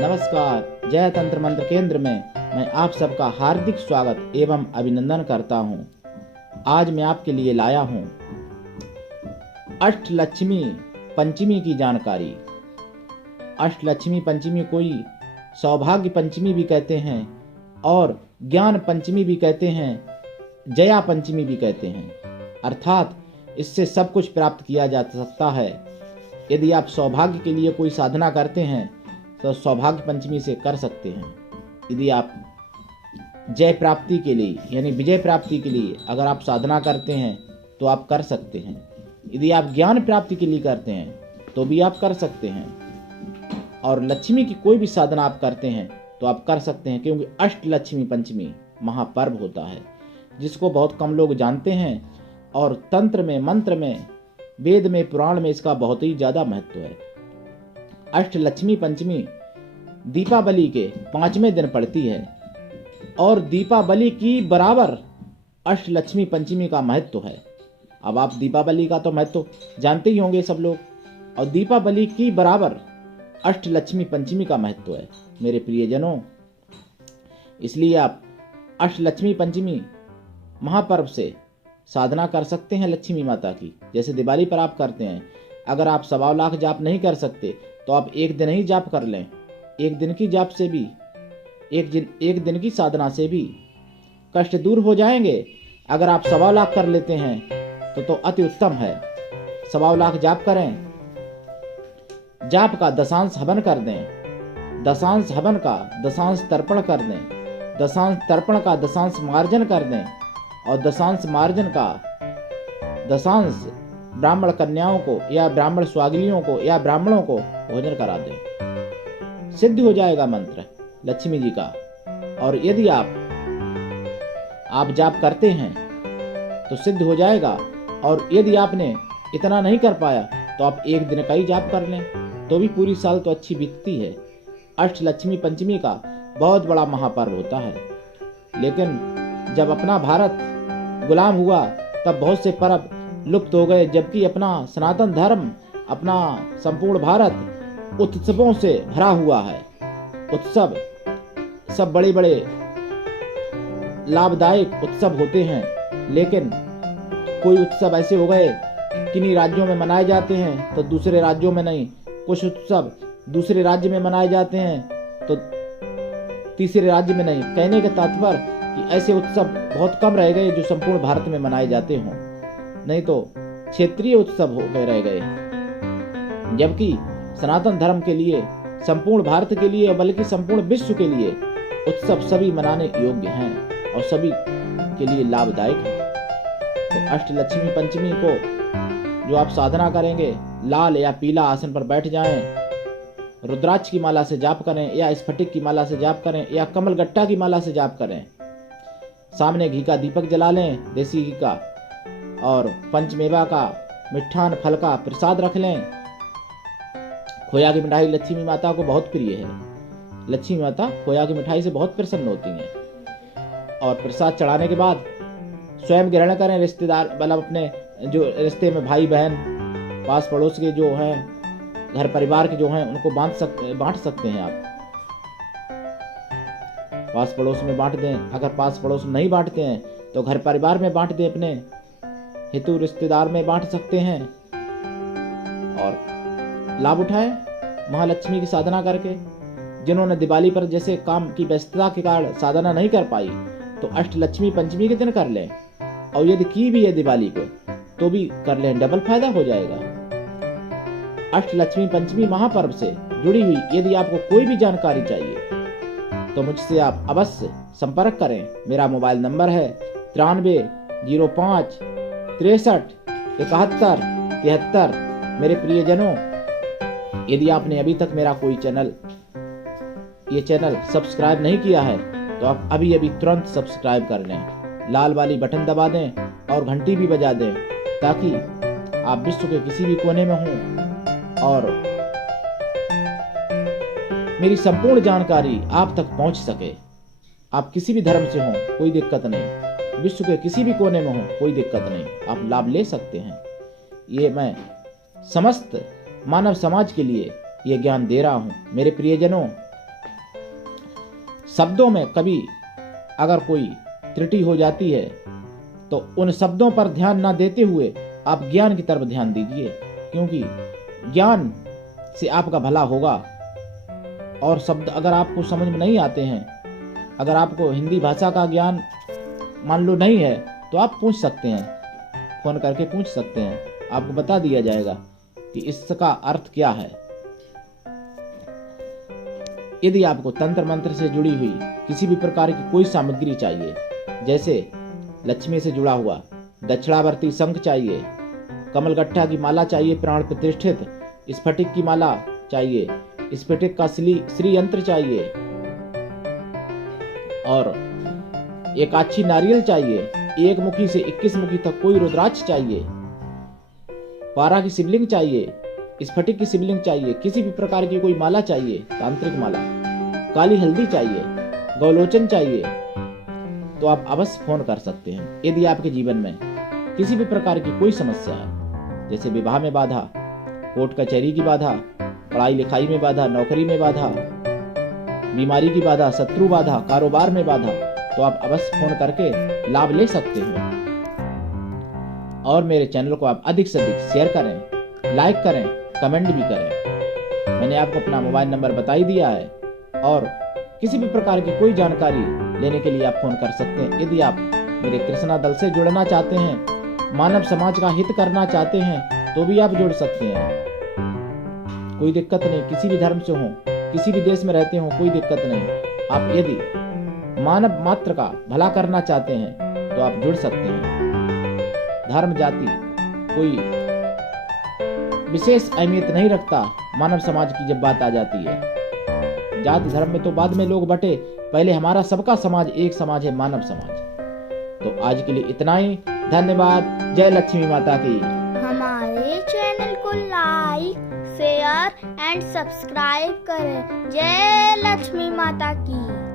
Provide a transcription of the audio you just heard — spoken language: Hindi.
नमस्कार। जय तंत्र मंत्र केंद्र में मैं आप सबका हार्दिक स्वागत एवं अभिनंदन करता हूं। आज मैं आपके लिए लाया हूं अष्टलक्ष्मी पंचमी की जानकारी। अष्टलक्ष्मी पंचमी कोई सौभाग्य पंचमी भी कहते हैं और ज्ञान पंचमी भी कहते हैं, जया पंचमी भी कहते हैं। अर्थात इससे सब कुछ प्राप्त किया जा सकता है। यदि आप सौभाग्य के लिए कोई साधना करते हैं तो सौभाग्य पंचमी से कर सकते हैं। यदि आप जय प्राप्ति के लिए यानी विजय प्राप्ति के लिए अगर आप साधना करते हैं तो आप कर सकते हैं। यदि आप ज्ञान प्राप्ति के लिए करते हैं तो भी आप कर सकते हैं। और लक्ष्मी की कोई भी साधना आप करते हैं तो आप कर सकते हैं, क्योंकि अष्टलक्ष्मी पंचमी महापर्व होता है जिसको बहुत कम लोग जानते हैं। और तंत्र में, मंत्र में, वेद में, पुराण में इसका बहुत ही ज़्यादा महत्व है। अष्टलक्ष्मी पंचमी दीपावली के 5वें दिन पड़ती है और दीपावली की बराबर अष्टलक्ष्मी पंचमी का महत्व है। अब आप दीपावली का तो महत्व जानते ही होंगे सब लोग, और दीपावली की बराबर अष्टलक्ष्मी पंचमी का महत्व है मेरे प्रियजनों। इसलिए आप अष्टलक्ष्मी पंचमी महापर्व से साधना कर सकते हैं लक्ष्मी माता की, जैसे दिवाली पर आप करते हैं। अगर आप 1.25 लाख जाप नहीं कर सकते तो आप एक दिन ही जाप कर लें। एक दिन की जाप से भी, एक दिन की साधना से भी कष्ट दूर हो जाएंगे। अगर आप 1.25 लाख कर लेते हैं तो अति उत्तम है। 1.25 लाख जाप करें। जाप का दशांश हवन कर दें। दशांश हवन का दशांश तर्पण कर दें। दशांश तर्पण का दशांश मार्जन कर दें। और दशांश मार्जन का दशांश ब्राह्मण कन्याओं को या ब्राह्मण स्वागलियों को या ब्राह्मणों को भोजन करा दें। सिद्ध हो जाएगा मंत्र लक्ष्मी जी का। और यदि आप जाप करते हैं तो सिद्ध हो जाएगा। और यदि आपने इतना नहीं कर पाया तो आप एक दिन का ही जाप कर लें तो भी पूरी साल तो अच्छी बीतती है। अष्टलक्ष्मी पंचमी का बहुत बड़ा महापर्व होता है। लेकिन जब अपना भारत गुलाम हुआ तब बहुत से पर्व लुप्त हो गए, जबकि अपना सनातन धर्म, अपना संपूर्ण भारत उत्सवों से भरा हुआ है। उत्सव सब बड़े बड़े लाभदायक उत्सव होते हैं, लेकिन कोई उत्सव ऐसे हो गए किन्हीं राज्यों में मनाए जाते हैं तो दूसरे राज्यों में नहीं। कुछ उत्सव दूसरे राज्य में मनाए जाते हैं तो तीसरे राज्य में नहीं। कहने का तात्पर्य कि ऐसे उत्सव बहुत कम रह गए जो संपूर्ण भारत में मनाए जाते हों, नहीं तो क्षेत्रीय उत्सव हो गए रह गए। जबकि सनातन धर्म के लिए, संपूर्ण भारत के लिए, बल्कि संपूर्ण विश्व के लिए उत्सव सभी मनाने योग्य हैं और सभी के लिए लाभदायक हैं। तो अष्टलक्ष्मी पंचमी को जो आप साधना करेंगे, लाल या पीला आसन पर बैठ जाएं, रुद्राक्ष की माला से जाप करें या स्फटिक की माला से जाप करें या कमल गट्टा की माला से जाप करें। सामने घी का दीपक जला लें, देसी घी का, और पंचमेवा का मिष्ठान फल का प्रसाद रख लें। खोया की मिठाई लक्ष्मी माता को बहुत प्रिय है। लक्ष्मी माता खोया की मिठाई से बहुत प्रसन्न होती हैं। और प्रसाद चढ़ाने के बाद स्वयं ग्रहण करें। रिश्तेदार मतलब अपने जो रिश्ते में भाई बहन, पास पड़ोस के जो हैं, घर परिवार के जो हैं, उनको बांट सकते हैं आप। पास पड़ोस में बांट दें। अगर पास पड़ोस में नहीं बांटते हैं तो घर परिवार में बांट दें, अपने हितु रिश्तेदार में बांट सकते हैं। और लाभ उठाएं महालक्ष्मी की साधना करके। जिन्होंने दिवाली पर जैसे काम की व्यस्तता के कारण साधना नहीं कर पाई तो अष्टलक्ष्मी पंचमी के दिन कर लें। और यदि की भी है दिवाली को तो भी कर लें, डबल फायदा हो जाएगा। अष्टलक्ष्मी पंचमी महापर्व से जुड़ी हुई यदि आपको कोई भी जानकारी चाहिए तो मुझसे आप अवश्य संपर्क करें। मेरा मोबाइल नंबर है 93 05 63 71 73। मेरे प्रियजनों, यदि आपने अभी तक मेरा कोई ये चैनल सब्सक्राइब नहीं किया है तो आप अभी तुरंत सब्सक्राइब कर लें। लाल वाली बटन दबा दें और घंटी भी बजा दें ताकि आप विश्व के किसी भी कोने में हों और मेरी संपूर्ण जानकारी आप तक पहुंच सके। आप किसी भी धर्म से हों कोई दिक्कत नहीं, विश्व के किसी भी कोने में हों कोई दिक्कत नहीं, आप लाभ ले सकते हैं। ये मैं समस्त मानव समाज के लिए ये ज्ञान दे रहा हूँ। मेरे प्रियजनों, शब्दों में कभी अगर कोई त्रुटि हो जाती है तो उन शब्दों पर ध्यान ना देते हुए आप ज्ञान की तरफ ध्यान दीजिए, क्योंकि ज्ञान से आपका भला होगा। और शब्द अगर आपको समझ में नहीं आते हैं, अगर आपको हिंदी भाषा का ज्ञान मान लो नहीं है, तो आप पूछ सकते हैं, फोन करके पूछ सकते हैं, आपको बता दिया जाएगा कि इसका अर्थ क्या है। यदि आपको तंत्र मंत्र से जुड़ी हुई किसी भी प्रकार की कोई सामग्री चाहिए, जैसे लक्ष्मी से जुड़ा हुआ दक्षिणावर्ती शंख चाहिए, कमलगट्टा की माला चाहिए प्राण प्रतिष्ठित, स्फटिक की माला चाहिए, स्फटिक का श्री यंत्र चाहिए, और एकाक्षी नारियल चाहिए, एक मुखी से 21 मुखी तक कोई रुद्राक्ष चाहिए, पारा की शिवलिंग चाहिए, स्फटिक की शिवलिंग चाहिए, किसी भी प्रकार की कोई माला चाहिए, तांत्रिक माला, काली हल्दी चाहिए, गौलोचन चाहिए, तो आप अवश्य फोन कर सकते हैं। यदि आपके जीवन में किसी भी प्रकार की कोई समस्या है, जैसे विवाह में बाधा, कोर्ट कचहरी की बाधा, पढ़ाई लिखाई में बाधा, नौकरी में बाधा, बीमारी की बाधा, शत्रु बाधा, कारोबार में बाधा, तो आप अवश्य फोन करके लाभ ले सकते हैं। और मेरे चैनल को आप अधिक से अधिक शेयर करें, लाइक करें, कमेंट भी करें। मैंने आपको अपना मोबाइल नंबर बता ही दिया है, और किसी भी प्रकार की कोई जानकारी लेने के लिए आप फोन कर सकते हैं। यदि आप मेरे कृष्णा दल से जुड़ना चाहते हैं, मानव समाज का हित करना चाहते हैं, तो भी आप जुड़ सकते हैं। कोई दिक्कत नहीं, किसी भी धर्म से हो, किसी भी देश में रहते हो, कोई दिक्कत नहीं। आप यदि मानव मात्र का भला करना चाहते हैं तो आप जुड़ सकते हैं। धर्म जाति कोई विशेष अहमियत नहीं रखता मानव समाज की जब बात आ जाती है। जाति धर्म में तो बाद में लोग बटे, पहले हमारा सबका समाज एक समाज है, मानव समाज। तो आज के लिए इतना ही, धन्यवाद। जय लक्ष्मी माता की। हमारे चैनल को लाइक, शेयर एंड सब्सक्राइब करें। जय लक्ष्मी माता की।